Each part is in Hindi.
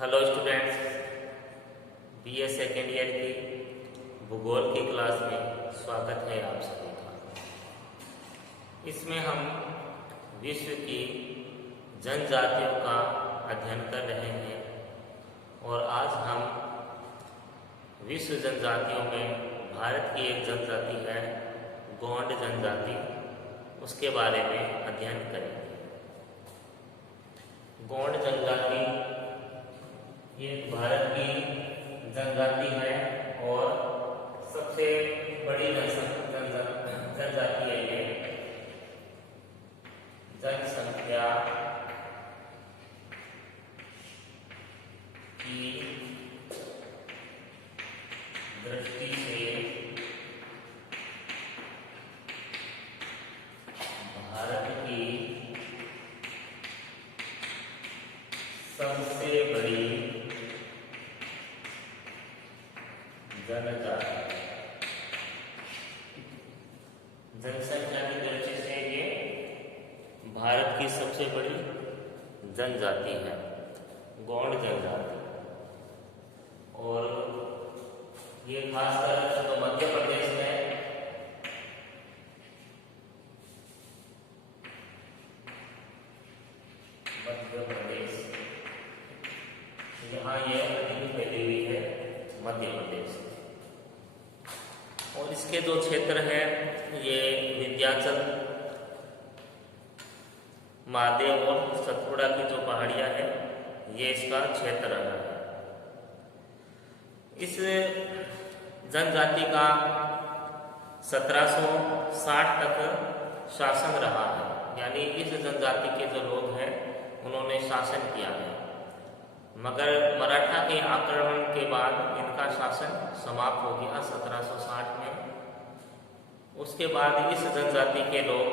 Hello students, BA second year की भूगोल की क्लास में स्वागत है आप सभी का। इसमें हम विश्व की जनजातियों का अध्ययन कर रहे हैं और आज हम विश्व जनजातियों में भारत की एक जनजाति है गोंड जनजाति, उसके बारे में अध्ययन करेंगे। गोंड जनजाति ये भारत की जनजाति है और सबसे बड़ी जनजाति है। ये जनसंख्या की दृष्टि से भारत की सबसे बड़ी जनसंख्या की दृष्टि से ये भारत की सबसे बड़ी जनजाति है, गोंड जनजाति। और ये खासकर तो मध्य प्रदेश में यहाँ ये अधिक फैली हुई है, मध्य प्रदेश। और इसके जो क्षेत्र है ये विंध्याचल, महादेव और सतपुड़ा की जो पहाड़ियां हैं ये इसका क्षेत्र रहा है। इस जनजाति का 1760 तक शासन रहा है, यानी इस जनजाति के जो लोग हैं उन्होंने शासन किया है। मगर मराठा के आक्रमण के बाद इनका शासन समाप्त हो गया 1760 में। उसके बाद इस जनजाति के लोग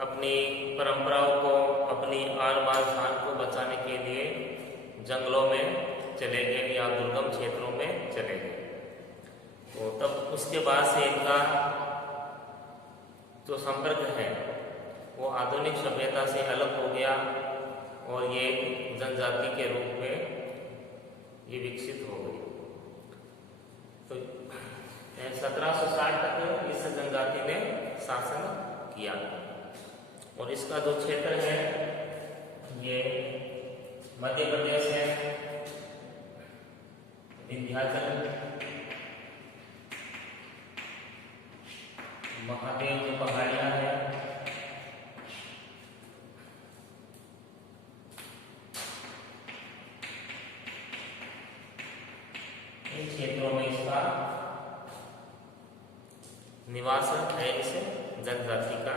अपनी परंपराओं को, अपनी आन बान शान को बचाने के लिए जंगलों में चले गए या दुर्गम क्षेत्रों में चले गए। तो तब उसके बाद से इनका जो संपर्क है वो आधुनिक सभ्यता से अलग हो गया और ये जनजाति के रूप में ये विकसित हो गई। तो 1760 तक इस जनजाति ने शासन किया और इसका जो क्षेत्र है ये मध्य प्रदेश है, विंध्याचल, महादेव की पहाड़ियां हैं, इन क्षेत्रों में इसका निवास है इस जनजाति का।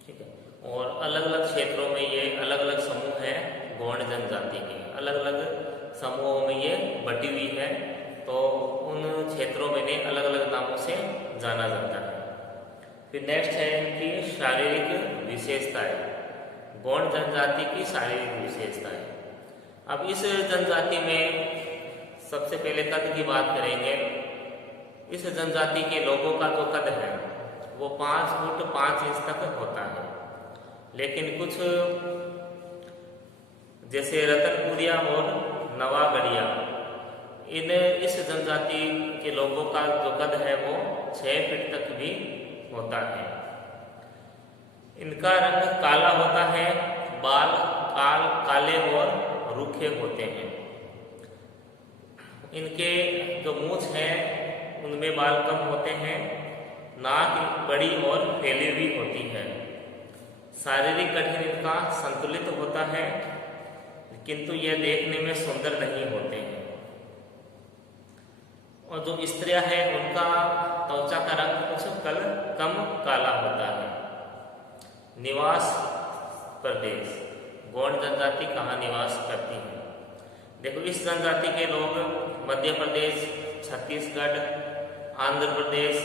ठीक है। और अलग अलग क्षेत्रों में ये अलग अलग समूह है गोंड जनजाति के, अलग अलग समूहों में ये बटी हुई है। तो उन क्षेत्रों में इन्हें अलग अलग नामों से जाना जाता है। फिर नेक्स्ट है इनकी शारीरिक विशेषताएं, गोंड जनजाति की शारीरिक विशेषताएं। अब इस जनजाति में सबसे पहले कद की बात करेंगे। इस जनजाति के लोगों का जो कद है वो 5 फुट 5 इंच तक होता है। लेकिन कुछ जैसे रतनपुरिया और नवागढ़िया, इस जनजाति के लोगों का जो कद है वो 6 फीट तक भी होता है। इनका रंग काला होता है, बाल काले और रूखे होते हैं। इनके जो मूंछ है उनमें बाल कम होते हैं, नाक बड़ी और फैली हुई होती है। शारीरिक गठन इनका संतुलित होता है, किंतु यह देखने में सुंदर नहीं होते हैं। और जो स्त्रियां हैं उनका त्वचा का रंग कुछ कम काला होता है। निवास प्रदेश, गोंड जनजाति कहाँ निवास करती है? देखो, इस जनजाति के लोग मध्य प्रदेश, छत्तीसगढ़, आंध्र प्रदेश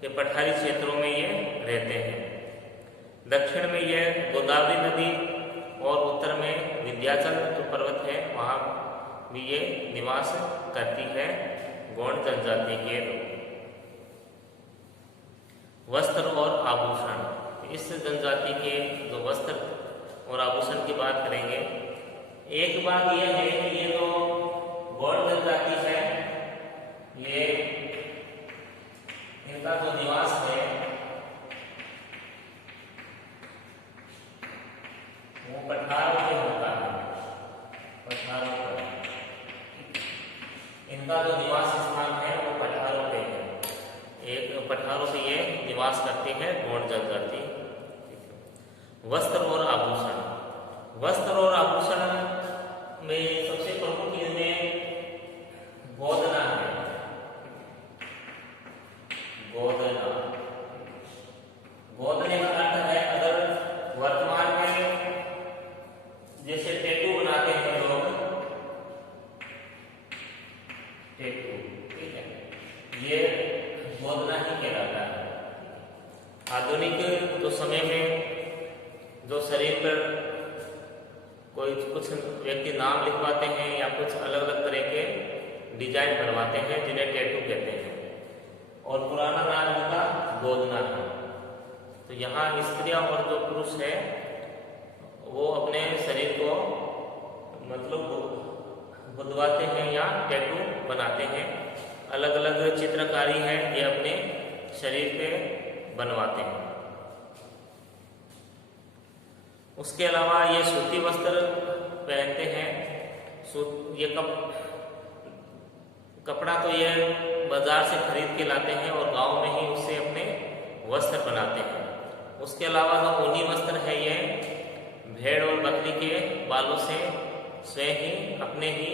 के पठारी क्षेत्रों में ये रहते हैं। दक्षिण में ये गोदावरी नदी और उत्तर में विंध्याचल जो पर्वत है वहाँ भी ये निवास करती है गोंड जनजाति के लोग। वस्त्र और आभूषण, इस जनजाति के जो वस्त्र और आभूषण की बात करेंगे एक बात यह है कि ये जो गौड़ जनजाति है, ये इनका जो निवास है वो पठारों पे होता है। पठारों पर इनका जो निवास स्थान है वो पठारों पे है। एक पठारों पे ये निवास करते हैं गौड़ जनजाति। वस्त्र और आभूषण, वस्त्र और आभूषण में सबसे प्रमुख इनमें गोदना है। गोदना, गोदने का अर्थ है, अगर वर्तमान में जैसे टैटू बनाते हैं लोग, टैटू, ठीक है, ये गोदना ही कहलाता है। आधुनिक तो समय में जो शरीर पर कोई कुछ व्यक्ति नाम लिखवाते हैं या कुछ अलग अलग तरह के डिजाइन बनवाते हैं जिन्हें टैटू कहते हैं, और पुराना नाम उनका गोदना है। तो यहाँ स्त्रियां और जो पुरुष है वो अपने शरीर को मतलब गुदवाते हैं या टैटू बनाते हैं। अलग अलग चित्रकारी है ये अपने शरीर पे बनवाते हैं। उसके अलावा ये सूती वस्त्र पहनते हैं। ये कपड़ा तो ये बाजार से खरीद के लाते हैं और गांव में ही उससे अपने वस्त्र बनाते हैं। उसके अलावा जो ऊनी वस्त्र है ये भेड़ और बकरी के बालों से स्वयं ही अपने ही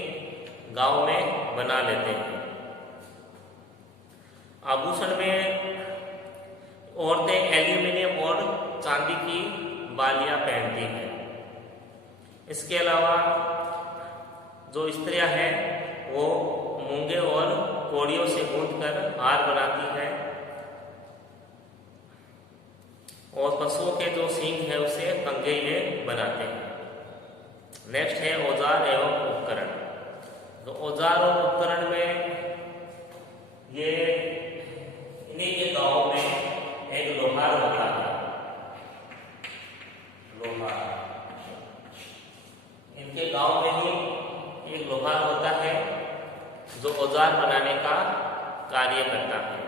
गांव में बना लेते हैं। आभूषण में औरतें एल्यूमिनियम और चांदी की बालियां पहनती हैं। इसके अलावा जो स्त्रियां हैं वो मूंगे और कोड़ियों से गूंथकर हार बनाती है, और पशुओं के जो सींग है उसे कंघे ये बनाते हैं। नेक्स्ट है औजार एवं उपकरण। तो औजार और उपकरण में ये इन्हीं के गांव में एक लोहार होता है। लोहार, इनके गांव में ही एक लोहार होता है जो औजार बनाने का कार्य करता है।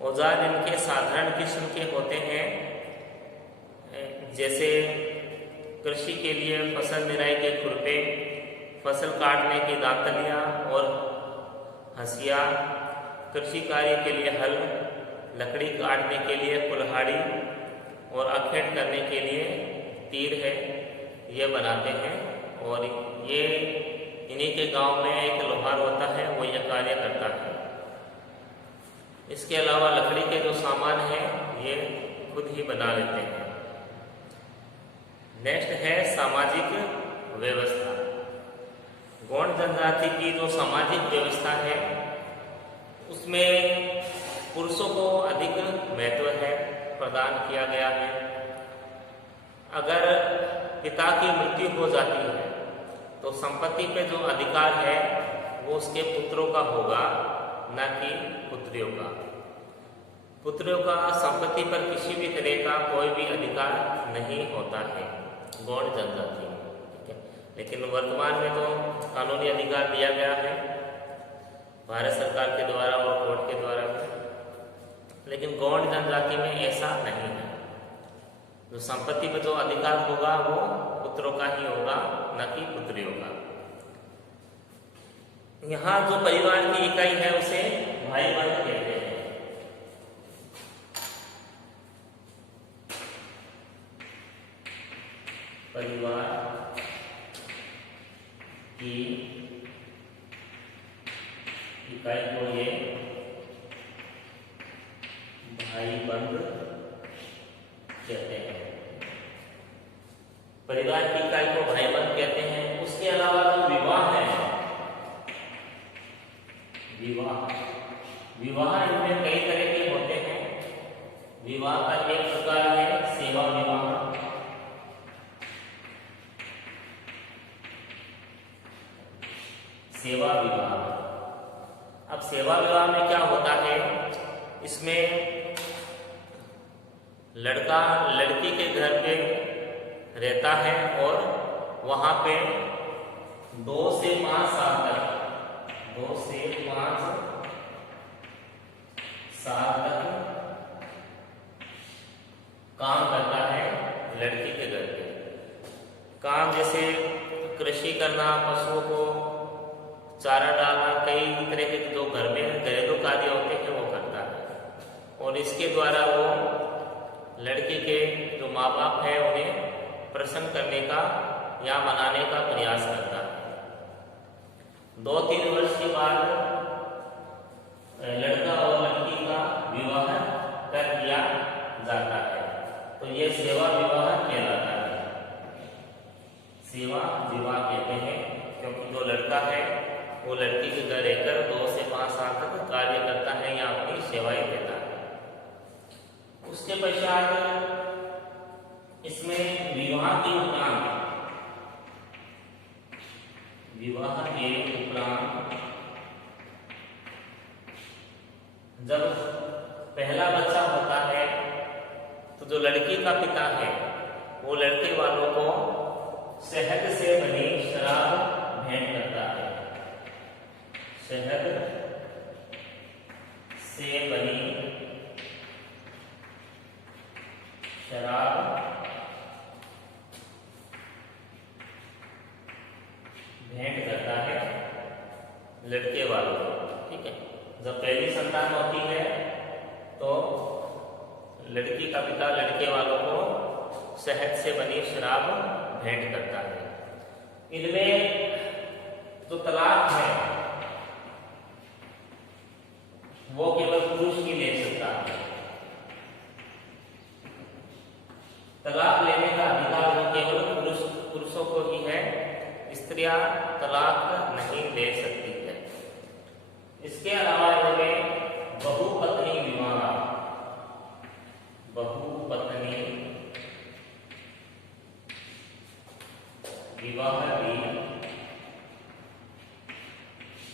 औजार इनके साधारण किस्म के होते हैं, जैसे कृषि के लिए फसल निराई के खुरपे, फसल काटने की दांतलियां और हंसिया, कृषि कार्य के लिए हल, लकड़ी काटने के लिए कुल्हाड़ी और अखेट करने के लिए तीर है, ये बनाते हैं। और ये इन्हीं के गांव में एक लोहार होता है, वो यह कार्य करता है। इसके अलावा लकड़ी के जो सामान हैं ये खुद ही बना लेते हैं। नेक्स्ट है सामाजिक व्यवस्था। गौड़ जनजाति की जो सामाजिक व्यवस्था है उसमें पुरुषों को अधिक महत्व है प्रदान किया गया है। अगर पिता की मृत्यु हो जाती है तो संपत्ति पे जो अधिकार है वो उसके पुत्रों का होगा, न कि पुत्रियों का। पुत्रियों का संपत्ति पर किसी भी तरह का कोई भी अधिकार नहीं होता है गौड़ जनजाति में, ठीक है। लेकिन वर्तमान में तो कानूनी अधिकार दिया गया है भारत सरकार के द्वारा और कोर्ट के द्वारा भी, लेकिन गौड़ जनजाति में ऐसा नहीं है। जो संपत्ति पर जो अधिकार होगा वो पुत्रों का ही होगा, न कि पुत्रियों का। यहाँ जो परिवार की इकाई है उसे भाई बंध कहते हैं। परिवार की इकाई को ये भाई बंध कहते हैं। परिवार की इकाई को भाई बंध कहते हैं। उसके अलावा जो विवाह है, विवाह इनमें कई तरह के होते हैं। विवाह का एक प्रकार है सेवा विवाह। सेवा विवाह, अब सेवा विवाह में क्या होता है, इसमें लड़का लड़की के घर पे रहता है और वहां पे 2 से 5 साल तक 2 से 5 साल तक काम करता है लड़की के घर पे। काम जैसे कृषि करना, पशुओं को चारा डालना, कई तरह के जो घर में घरेलू कार्य होते हैं वो करता है। और इसके द्वारा वो लड़की के जो माँ बाप है उन्हें प्रसन्न करने का या मनाने का प्रयास करता है। 2-3 वर्ष के बाद लड़का और लड़की का विवाह कर दिया जाता है, तो ये सेवा विवाह कहलाता है। सेवा विवाह कहते हैं क्योंकि जो लड़का है वो लड़की के घर रहकर 2 से 5 साल तक कार्य करता है या अपनी सेवाएं देता है। उसके पश्चात इसमें विवाह के उपरांत जब पहला बच्चा होता है तो जो लड़की का पिता है वो लड़के वालों को शहद से बनी शराब भेंट करता है। शहद से बनी शराब भेंट करता है लड़के वालों को। ठीक है, जब पहली संतान होती है तो लड़की का पिता लड़के वालों को शहद से बनी शराब भेंट करता है। इनमें जो तलाक है वो केवल पुरुष ही ले सकता है। तलाक लेने का अधिकार वो केवल पुरुषों को ही है, स्त्रियां तलाक नहीं ले सकती है। इसके अलावा इनमें बहुपत्नी विवाह भी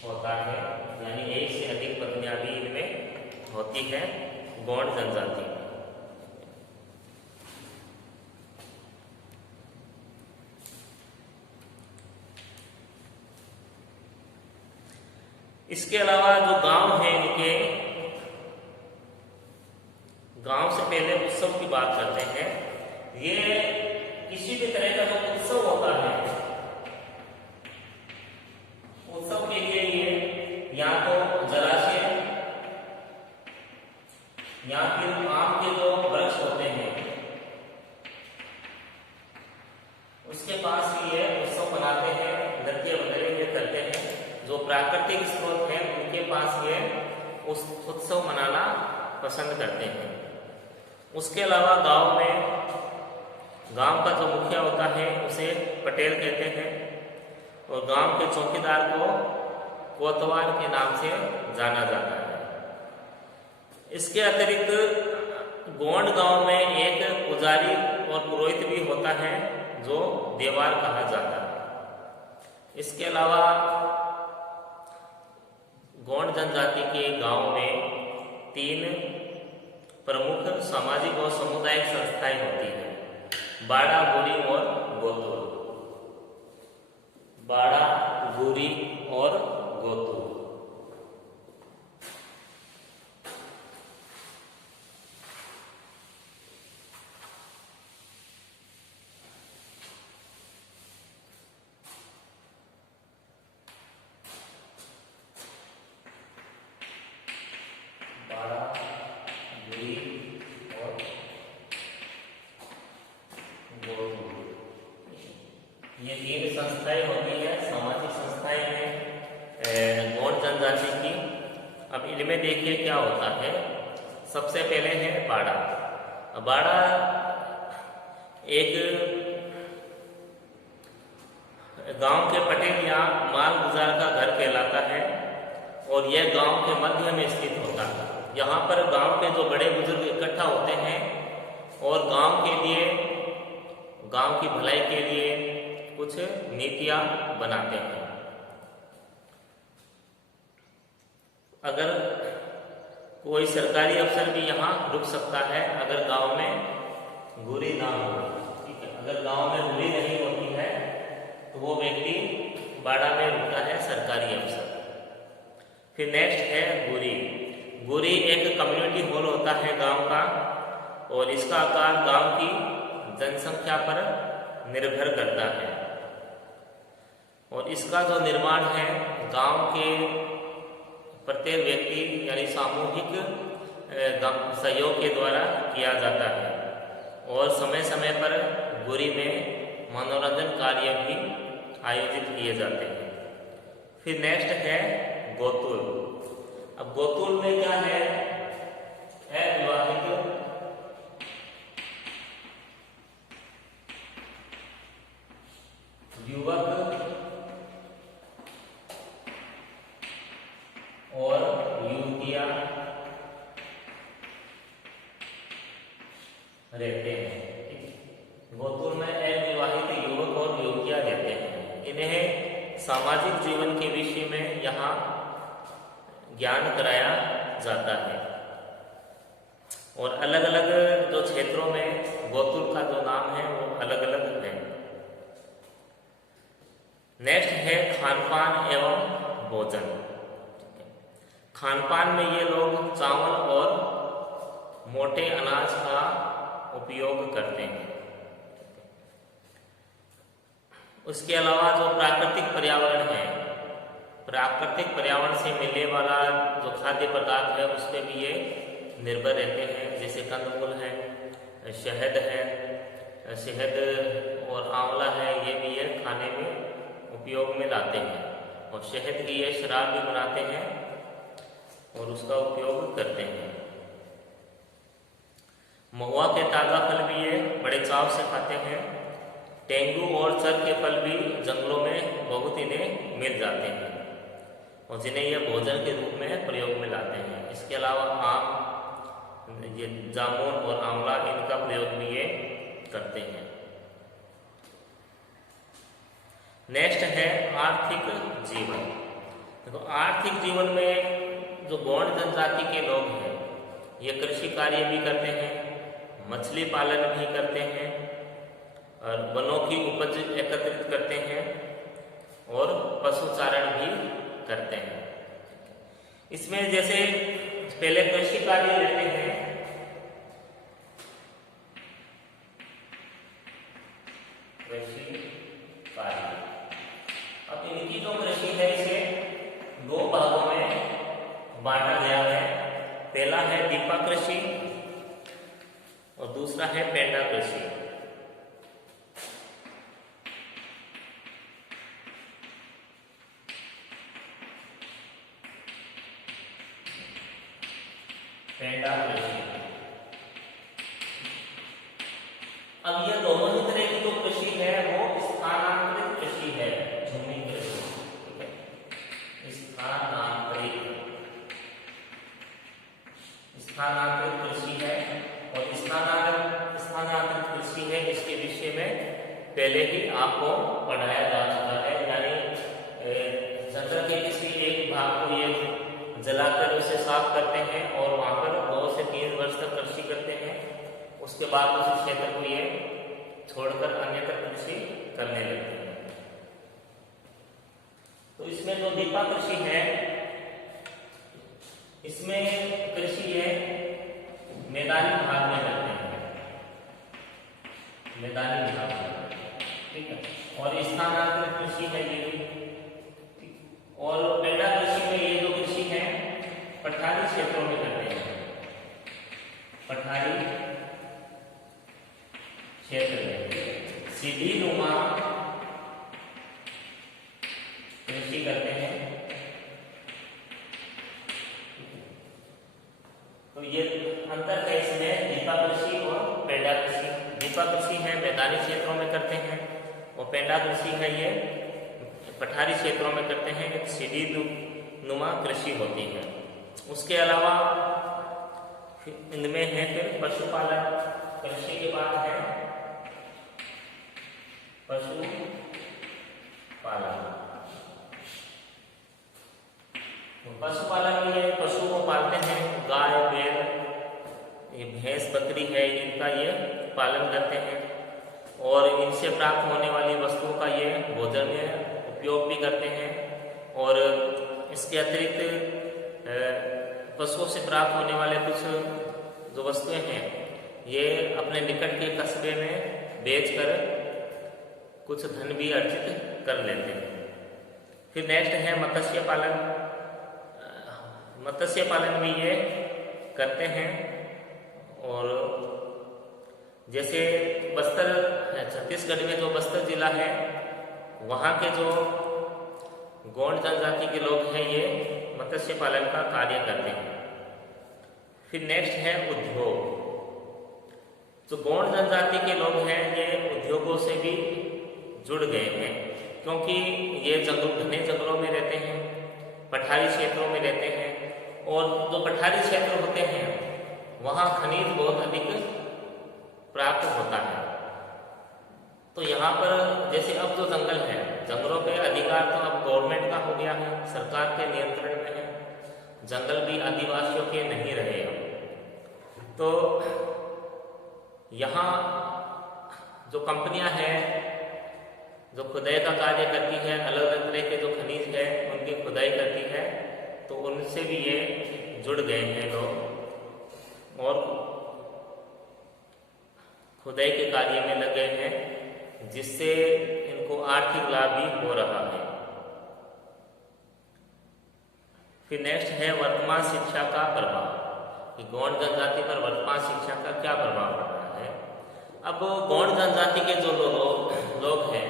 होता है, यानी 1 से अधिक पत्नियां भी इनमें होती है गौड़ जनजाति। इसके अलावा जो गांव है इनके गांव से पहले उत्सव की बात करते हैं। ये किसी भी तरह का जो उत्सव होता है, उत्सव के लिए ये या तो जलाशय या फिर आम के जो वृक्ष होते हैं उसके पास ये उत्सव मनाते हैं, नृत्य वगैरह ये करते हैं। जो प्राकृतिक स्रोत है उनके पास ये उस उत्सव मनाना पसंद करते हैं। उसके अलावा गांव का जो मुखिया होता है उसे पटेल कहते हैं और गांव के चौकीदार को कोतवाल के नाम से जाना जाता है। इसके अतिरिक्त गोंड गांव में एक पुजारी और पुरोहित भी होता है जो देवार कहा जाता है। इसके अलावा गोंड जनजाति के गांव में 3 प्रमुख सामाजिक और सामुदायिक संस्थाएं होती हैं, बाड़ा, गोरी और गोतू। बाड़ा, गोरी और गोतू। ये 3 संस्थाएं होती है, सामाजिक संस्थाएं हैं गौड़ जनजाति की। अब इनमें देखिए क्या होता है। सबसे पहले है बाड़ा। बाड़ा एक गांव के पटेल या माल गुजार का घर कहलाता है और यह गांव के मध्य में स्थित होता है। यहाँ पर गांव के जो बड़े बुजुर्ग इकट्ठा होते हैं और गांव की भलाई के लिए कुछ नीतियां बनाते हैं। अगर कोई सरकारी अफसर भी यहाँ रुक सकता है अगर गांव में गुरी ना हो। ठीक है, अगर गांव में गुरी नहीं होती है तो वो व्यक्ति बाड़ा में रुकता है सरकारी अफसर। फिर नेक्स्ट है गुरी। गुरी एक कम्युनिटी हॉल होता है गांव का, और इसका आकार गांव की जनसंख्या पर निर्भर करता है, और इसका जो निर्माण है गांव के प्रत्येक व्यक्ति यानी सामूहिक सहयोग के द्वारा किया जाता है, और समय समय पर गुरी में मनोरंजन कार्य भी आयोजित किए जाते हैं। फिर नेक्स्ट है गोतुल। अब गोतुल में क्या है, अविवाहित युवक और युवतियां रहते हैं। गोतुल में अविवाहित युवक और युवतियां रहते हैं। इन्हें सामाजिक जीवन के विषय में यहाँ ज्ञान कराया जाता है, और अलग अलग जो क्षेत्रों में गोतुल का जो नाम है वो अलग अलग है। नेक्स्ट है खानपान एवं भोजन। खानपान में ये लोग चावल और मोटे अनाज का उपयोग करते हैं। उसके अलावा जो प्राकृतिक पर्यावरण है, प्राकृतिक पर्यावरण से मिलने वाला जो खाद्य पदार्थ है उस पर भी ये निर्भर रहते हैं, जैसे कंदमूल है, शहद है, शहद और आंवला है, ये भी ये खाने में उपयोग में लाते हैं, और शहद की ये शराब भी बनाते हैं और उसका उपयोग करते हैं। महुआ के ताज़ा फल भी ये बड़े चाव से खाते हैं। टेंगू और चर के फल भी जंगलों में बहुत इन्हें मिल जाते हैं, और जिन्हें ये भोजन के रूप में प्रयोग में लाते हैं। इसके अलावा आम, ये जामुन और आंवला, इनका प्रयोग भी ये करते हैं। नेक्स्ट है आर्थिक जीवन। देखो, आर्थिक जीवन में जो गौंड जनजाति के लोग हैं ये कृषि कार्य भी करते हैं, मछली पालन भी करते हैं, और वनों की उपज एकत्रित करते हैं, और पशुचारण भी करते हैं। इसमें जैसे पहले कृषि कार्य लेते हैं, कृषि कार्य। अब इनकी जो कृषि है इसे दो भागों में बांटा गया है। पहला है दीपा कृषि और दूसरा है पेंडा कृषि। पेंडा कृषि। अब ये दोनों ही तरह की जो कृषि है वो स्थानांतरित कृषि है, झूमी कृषि। स्थानांतरित कृषि है, और स्थानांतरित कृषि है, इसके विषय में पहले ही आपको पढ़ाया जा चुका है। यानी जंगल के किसी एक भाग को ये जलाकर उसे साफ करते हैं और वहां पर 2 से 3 वर्ष तक कृषि करते हैं। उसके बाद उस क्षेत्र को ये छोड़कर अन्यत्र कृषि करने लगते हैं। तो इसमें जो दीपा कृषि है, इसमें कृषि है मैदानी भाग में करते हैं, मैदानी भाग में, ठीक है। और स्थानांतरित कृषि है ये, और पेड़ा कृषि में ये जो कृषि है पठारी क्षेत्रों में करते हैं, पठारी क्षेत्र में सीधी नुमा कृषि करते हैं। तो ये अंतर है इसमें दीपा कृषि और पेंडा कृषि। दीपा कृषि है मैदानी क्षेत्रों में करते हैं, और पेंडा कृषि है ये पठारी क्षेत्रों में करते हैं। एक सीधी नुमा कृषि होती है। उसके अलावा इनमें है फिर पशुपालन कृषि के बाद है पशुपालन। पशुपालन में पशु को पालते हैं, गाय, बैल, ये भैंस बकरी है इनका ये पालन करते हैं और इनसे प्राप्त होने वाली वस्तुओं का ये भोजन में उपयोग भी करते हैं। और इसके अतिरिक्त पशुओं से प्राप्त होने वाले कुछ जो वस्तुएं हैं ये अपने निकट के कस्बे में बेचकर कुछ धन भी अर्जित कर लेते हैं। फिर नेक्स्ट है मत्स्य पालन। मत्स्य पालन भी ये करते हैं और जैसे बस्तर छत्तीसगढ़ में जो बस्तर जिला है वहाँ के जो गोंड जनजाति के लोग हैं ये मत्स्य पालन का कार्य करते हैं। फिर नेक्स्ट है उद्योग। जो गोंड जनजाति के लोग हैं ये उद्योगों से भी जुड़ गए हैं क्योंकि ये घने जंगलों में रहते हैं, पठारी क्षेत्रों में रहते हैं और जो पठारी क्षेत्र होते हैं वहाँ खनिज बहुत अधिक प्राप्त होता है। तो यहाँ पर जैसे अब जो जंगल है, जंगलों पे अधिकार तो अब गवर्नमेंट का हो गया है, सरकार के नियंत्रण में है, जंगल भी आदिवासियों के नहीं रहे अब। तो यहाँ जो कंपनियां हैं जो खुदाई का कार्य करती है, अलग अलग तरह के जो खनिज है उनकी खुदाई करती है, तो उनसे भी ये जुड़ गए हैं लोग और खुदाई के कार्य में लगे हैं, जिससे इनको आर्थिक लाभ भी हो रहा है। फिर नेक्स्ट है वर्तमान शिक्षा का प्रभाव कि गोंड जनजाति पर वर्तमान शिक्षा का क्या प्रभाव पड़ रहा है। अब गोंड जनजाति के जो लोग हैं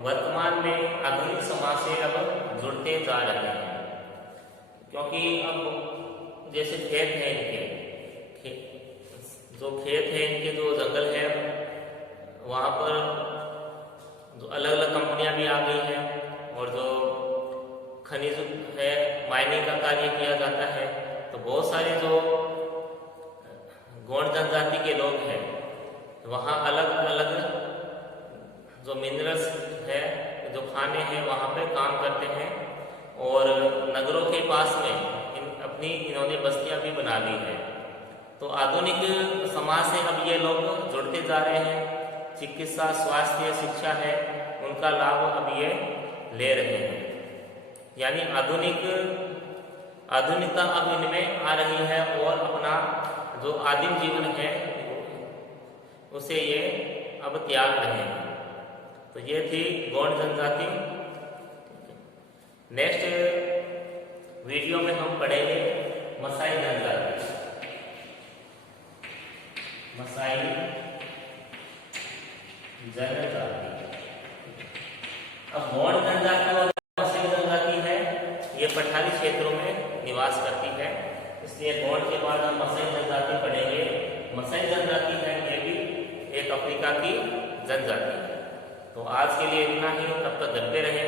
वर्तमान में आधुनिक समाज से अब जुड़ते जा रहे हैं क्योंकि अब जैसे खेत है इनके, जो खेत है इनके, जो जंगल है वहाँ पर जो अलग अलग कंपनियां भी आ गई हैं और जो खनिज है माइनिंग का कार्य किया जाता है। तो बहुत सारे जो गोंड जनजाति के लोग हैं वहाँ अलग अलग जो मिनरल्स है, जो खाने हैं वहाँ पे काम करते हैं और नगरों के पास में इन्होंने बस्तियां भी बना ली हैं। तो आधुनिक समाज से अब ये लोग जुड़ते जा रहे हैं, चिकित्सा, स्वास्थ्य, शिक्षा है उनका लाभ अब ये ले रहे हैं। यानी आधुनिकता अब इनमें आ रही है और अपना जो आदिम जीवन है उसे ये अब त्याग रहे हैं। तो ये थी गोंड जनजाति। नेक्स्ट वीडियो में हम पढ़ेंगे मसाई जनजाति। मसाई जनजाति। अब गोंड जनजाति और मसाई जनजाति है ये पठारी क्षेत्रों में निवास करती है, इसलिए गोंड के बाद हम मसाई जनजाति पढ़ेंगे। मसाई जनजाति है ये भी एक अफ्रीका की जनजाति है। तो आज के लिए इतना ही, तब तक घर पे रहें।